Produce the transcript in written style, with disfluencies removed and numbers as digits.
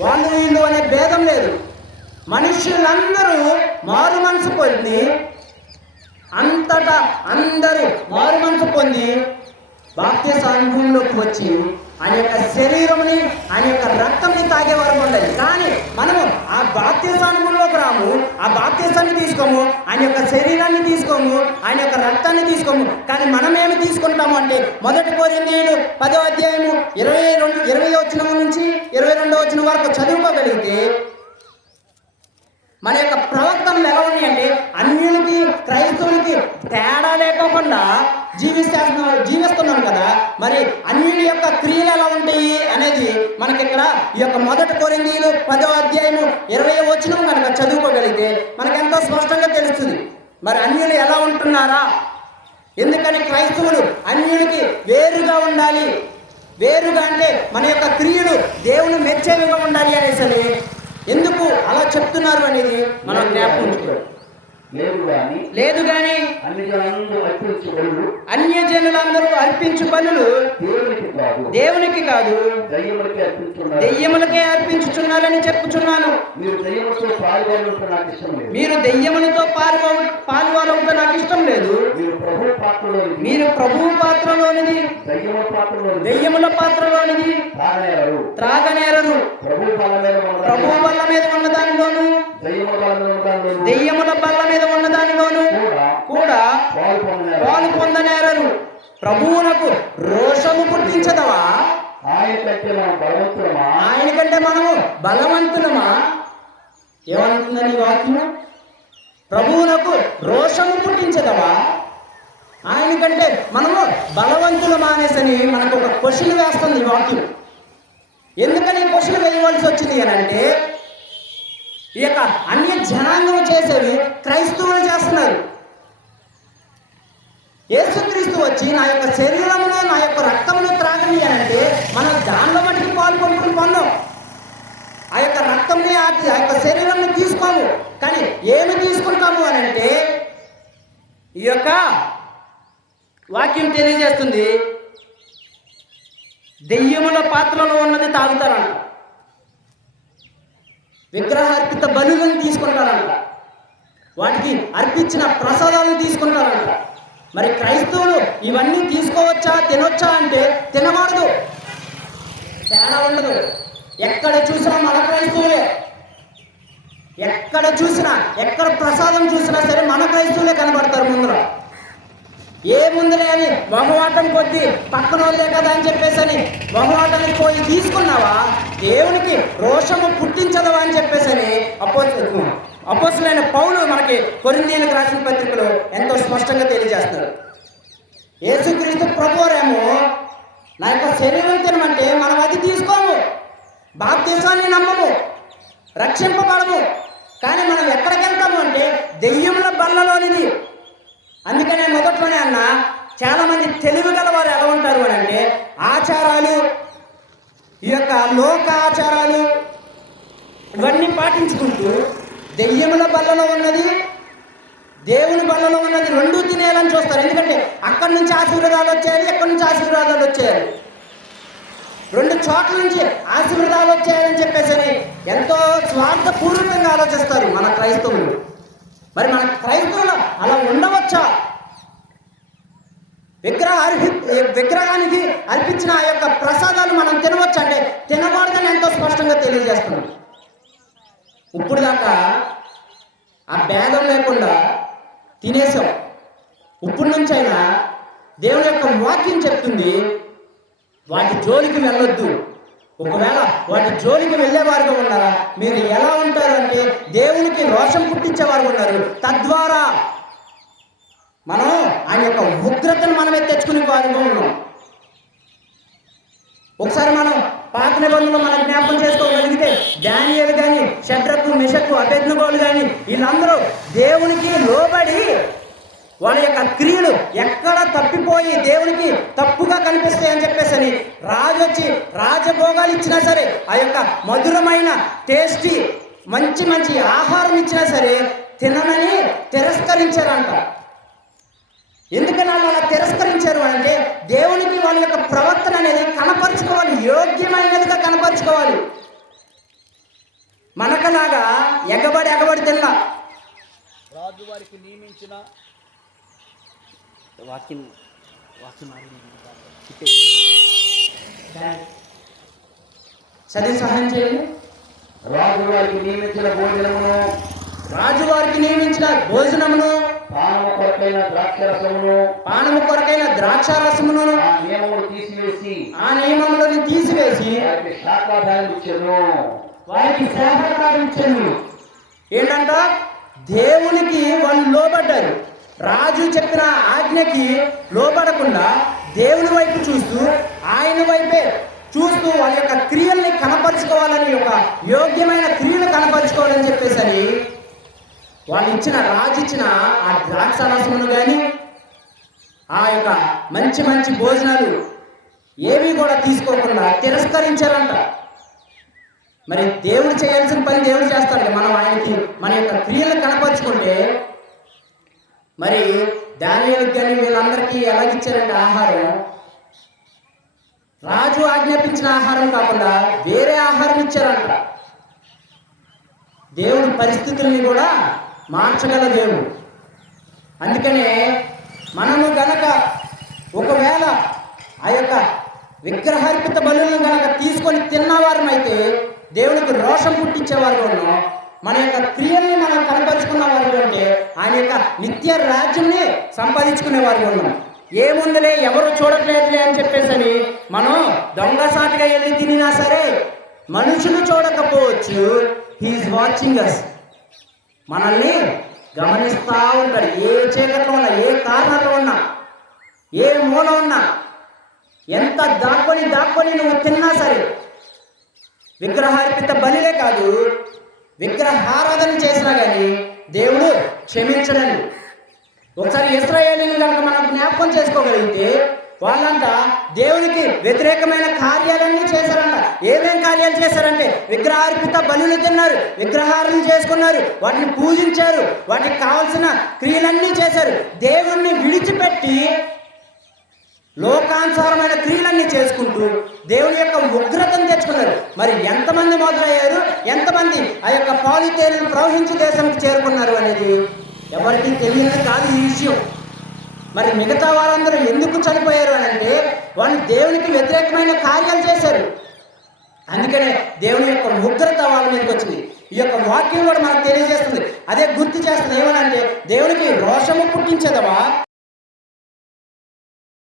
వాళ్ళు వీళ్ళు అనే భేదం లేదు. మనుషులందరూ మారు మనసు పొంది, అంతటా అందరూ మారు మనసు పొంది బాప్తిస్మ అనుభవంలోకి వచ్చి ఆయన యొక్క శరీరముని, ఆయన యొక్క రక్తంని తాగేవారు ఉండాలి. కానీ మనము ఆ బాప్తిస్మ అనుభవంలోకి రాము, ఆ బాప్తిస్మాన్ని తీసుకోము, ఆయన యొక్క శరీరాన్ని తీసుకోము, ఆయన యొక్క రక్తాన్ని తీసుకోము. కానీ మనం ఏమి తీసుకుంటాము అంటే 1 కొరింథీయులు 10వ అధ్యాయము 20వ వచనం నుంచి 22వ వచనం వరకు చదువుకోగలిగితే మన యొక్క ప్రవర్తనలు ఎలా ఉన్నాయంటే అన్యులకి క్రైస్తవులకి తేడా లేకోకుండా జీవిస్తున్నాం కదా. మరి అన్యుల యొక్క క్రియలు ఎలా ఉంటాయి అనేది మనకి ఇక్కడ ఈ యొక్క 1 కొరింథీయులు 10వ అధ్యాయము 20వ వచనం కనుక చదువుకోగలిగితే మనకెంతో స్పష్టంగా తెలుస్తుంది. మరి అన్యులు ఎలా ఉంటున్నారా, ఎందుకని క్రైస్తవులు అన్యులకి వేరుగా ఉండాలి, వేరుగా అంటే మన యొక్క క్రియలు దేవుని మెచ్చేవిగా ఉండాలి అనేసి ఎందుకు అలా చెప్తున్నారు అనేది మనం జ్ఞాపకం ఉంచుకోవాలి. లేదు కానీ అన్యజనులందరూ అర్పించు బలులు దేవునికి కాదు దెయ్యములకే అర్పించుచున్నారని చెప్పుచున్నాను. మీరు దెయ్యములతో పాలువాలవుట నాకు ఇష్టం లేదు. మీరు ప్రభువు పాత్రలోనిది దెయ్యముల పాత్రలోనిది త్రాగనేరరు. ప్రభువు బల్ల మీద ఉన్న దానిలోను దెయ్యముల బల్ల మీద ఉన్న దానిలోను కూడా పాలు పొందనేరరు. ప్రభువునకు రోషము పుట్టించదవా? ఆయన కంటే మనము బలవంతులమా? ఏమంటుందని వాక్యం? ప్రభువునకు రోషము పుట్టించదవా? ఆయన కంటే మనము బలవంతులమా అనేసని మనకు ఒక క్వశ్చన్ వేస్తుంది వాక్యం. ఎందుకని క్వశ్చన్ వేయవలసి వచ్చింది అని అంటే ఈ యొక్క అన్య జనాంగం చేసేవి క్రైస్తవులు చేస్తున్నారు. యేసుక్రీస్తు వచ్చి నా యొక్క శరీరమును నా యొక్క రక్తమును త్రాగండి అని అంటే మనం దానిలో మటుకు పాల్పొంపులు పొందాం. ఆ యొక్క రక్తంని ఆ యొక్క శరీరాన్ని తీసుకోము. కానీ ఏమి తీసుకుంటాము అని అంటే ఈ యొక్క వాక్యం తెలియజేస్తుంది, దెయ్యముల పాత్రలో ఉన్నది తాగుతారంట, విగ్రహార్పిత బలులను తీసుకుంటారంట, వాటికి అర్పించిన ప్రసాదాలను తీసుకుంటారంట. మరి క్రైస్తవులు ఇవన్నీ తీసుకోవచ్చా, తినొచ్చా అంటే తినకూడదు. తేడా ఉండదు. ఎక్కడ చూసినా మన క్రైస్తవులే, ఎక్కడ చూసినా ఎక్కడ ప్రసాదం చూసినా సరే మన క్రైస్తవులే కనబడతారు ముందర. ఏ ముందులే అని మొహమాటం కొద్దీ పక్కన వాళ్ళే కదా అని చెప్పేసని మొహమాటానికి పోయి తీసుకున్నావా, దేవునికి రోషము పుట్టించదవా అని చెప్పేసని అపోస్తులైన పౌలు మనకి కొరింథీయులకు రాసిన పత్రికలో ఎంతో స్పష్టంగా తెలియజేస్తున్నారు. యేసుక్రీస్తు ప్రభువారేమో నా యొక్క శరీరం తినమంటే మనం అది తీసుకోము, బాప్తిస్మాన్ని నమ్మము, రక్షింపబడము. కానీ మనం ఎక్కడికి వెళ్తాము అంటే దెయ్యముల బల్లలోనిది. అందుకనే మొదట్లోనే అన్న చాలామంది తెలివి గల వారు ఎలా ఉంటారు అని అంటే ఆచారాలు, ఈ యొక్క లోక ఆచారాలు ఇవన్నీ పాటించుకుంటూ దెయ్యముల బల్లలో ఉన్నది దేవుని బల్లలో ఉన్నది రెండూ తినేయాలని చూస్తారు. ఎందుకంటే అక్కడి నుంచి ఆశీర్వాదాలు వచ్చాయి, ఎక్కడి నుంచి ఆశీర్వాదాలు వచ్చాయి, రెండు చోట్ల నుంచి ఆశీర్వాదాలు వచ్చాయని చెప్పేసి ఎంతో స్వార్థపూర్వకంగా ఆలోచిస్తారు మన క్రైస్తవులు. మరి మన క్రైస్తవులు అలా ఉండవచ్చా? విగ్రహానికి అర్పించిన ఆ యొక్క ప్రసాదాలు మనం తినవచ్చు అంటే తినకూడదని ఎంతో స్పష్టంగా తెలియజేస్తున్నాం. ఇప్పుడు దాకా ఆ భేదం లేకుండా తినేసాం. ఇప్పుడు నుంచి అయినా దేవుని యొక్క వాక్యం చెప్తుంది వాటి జోలికి వెళ్ళొద్దు. ఒకవేళ వాటి జోలికి వెళ్ళేవారుగా ఉన్నారా, మీరు ఎలా ఉంటారు అంటే దేవునికి రోషం పుట్టించేవారు ఉన్నారు. తద్వారా మనం ఆయన యొక్క ఉగ్రతను మనమే తెచ్చుకునే వారుగా ఉన్నాం. ఒకసారి మనం పాత నిబంధనలు మనం జ్ఞాపకం చేసుకోగలిగితే దానియేలు కానీ షడ్రకు మెషకు అబేద్నెగోలు కానీ వీళ్ళందరూ దేవునికి లోబడి వాళ్ళ యొక్క క్రియలు ఎక్కడ తప్పిపోయి దేవునికి తప్పుగా కనిపిస్తాయని చెప్పేసి రాజు వచ్చి రాజభోగాలు ఇచ్చినా సరే, ఆ యొక్క మధురమైన టేస్టీ మంచి మంచి ఆహారం ఇచ్చినా సరే తినమని తిరస్కరించారంట. ఎందుకని అలా తిరస్కరించారు అంటే దేవునికి వాళ్ళ యొక్క ప్రవర్తన అనేది కనపరుచుకోవాలి, యోగ్యమైనదిగా కనపరుచుకోవాలి. మనకలాగా ఎగబడి తిన్నా. రాజు వారికి నియమించిన వాక్యం చదివి సహాయం చేయండి. రాజు వారికి నియమించిన భోజనమును, రాజు వారికి నియమించిన భోజనమును, పానము కొరకైన ద్రాక్షరసమును, పానము కొరకైన ద్రాక్షారసమును ఆ నియమములు తీసివేసి, ఆ నియమములను తీసివేసి వారికి శాఖాదాయం ఇచ్చెను. వారికి శాఖాహారం ఇచ్చెను. ఏంటంట? దేవునికి వాళ్ళు లోబడ్డారు. రాజు చెప్పిన ఆజ్ఞకి లోబడకుండా దేవుని వైపు చూస్తూ, ఆయన వైపే చూస్తూ వాళ్ళ యొక్క క్రియల్ని కనపరుచుకోవాలని, ఒక యోగ్యమైన క్రియలు కనపరుచుకోవాలని చెప్పేసరి వాళ్ళు ఇచ్చిన, రాజు ఇచ్చిన ఆ ద్రాక్షారసమును కానీ, ఆ యొక్క మంచి మంచి భోజనాలు ఏవి కూడా తీసుకోకుండా తిరస్కరించారంట. మరి దేవుడు చేయాల్సిన పని దేవుడు చేస్తాడు. మనం ఆయనకి మన యొక్క క్రియలు కనపరుచుకుంటే, మరి దానియేలుకి కానీ వీళ్ళందరికీ ఎలాగిచ్చారంటే ఆహారం, రాజు ఆజ్ఞాపించిన ఆహారం కాకుండా వేరే ఆహారం ఇచ్చారంట. దేవుడు పరిస్థితుల్ని కూడా మార్చగల దేవుడు. అందుకనే మనము గనక ఒకవేళ ఆ యొక్క విగ్రహార్పిత బలులను గనక తీసుకొని తిన్నవారమైతే దేవునికి రోషం పుట్టించేవారు ఉన్నాం. మన యొక్క క్రియల్ని మనం కనపరుచుకున్న వారు అంటే ఆయన యొక్క నిత్య రాజ్యాన్ని సంపాదించుకునేవారు ఉన్నాం. ఏముందిలే, ఎవరు చూడట్లేదులే అని చెప్పేసని మనం దొంగసాటుగా వెళ్ళి తినినా సరే మనుషులు చూడకపోవచ్చు, హీఈస్ వాచింగ్ అస్. మనల్ని గమనిస్తూ ఉంటాడు. ఏ చీకట్లో ఉన్నా, ఏ కారణంలో ఉన్నా, ఏ మూల ఉన్నా, ఎంత దాక్కొని నువ్వు తిన్నా సరే, విగ్రహార్పిత బలిలే కాదు, విగ్రహారాధన చేసినా కానీ దేవుడు క్షమించడండి. ఒకసారి ఇశ్రాయేలీయులు కనుక మనం జ్ఞాపకం చేసుకోగలిగితే వాళ్ళంతా దేవునికి వ్యతిరేకమైన కార్యాలన్నీ చేశారంట. ఏమేం కార్యాలు చేశారంటే విగ్రహార్పిత బలులు తిన్నారు, విగ్రహారాధన చేసుకున్నారు, వాటిని పూజించారు, వాటికి కావాల్సిన క్రియలన్నీ చేశారు. దేవుణ్ణి విడిచిపెట్టి లోకానుసారమైన క్రియలన్నీ చేసుకుంటూ దేవుని యొక్క ఉగ్రతను తెచ్చుకున్నారు. మరి ఎంతమంది మొదలయ్యారు, ఎంతమంది ఆ యొక్క పాలుతేనెలు ప్రవహించు దేశానికి చేరుకున్నారు అనేది ఎవరికి తెలియదు కాదు ఈ విషయం. మరి మిగతా వారందరూ ఎందుకు చనిపోయారు అని అంటే వాళ్ళు దేవునికి వ్యతిరేకమైన కార్యాలు చేశారు. అందుకనే దేవుని యొక్క ఉగ్రత వాళ్ళ మీదకి వచ్చింది. ఈ యొక్క వాక్యం కూడా మనకు తెలియజేస్తుంది, అదే గుర్తు చేస్తుంది. ఏమనంటే దేవునికి రోషము పుట్టించేదవా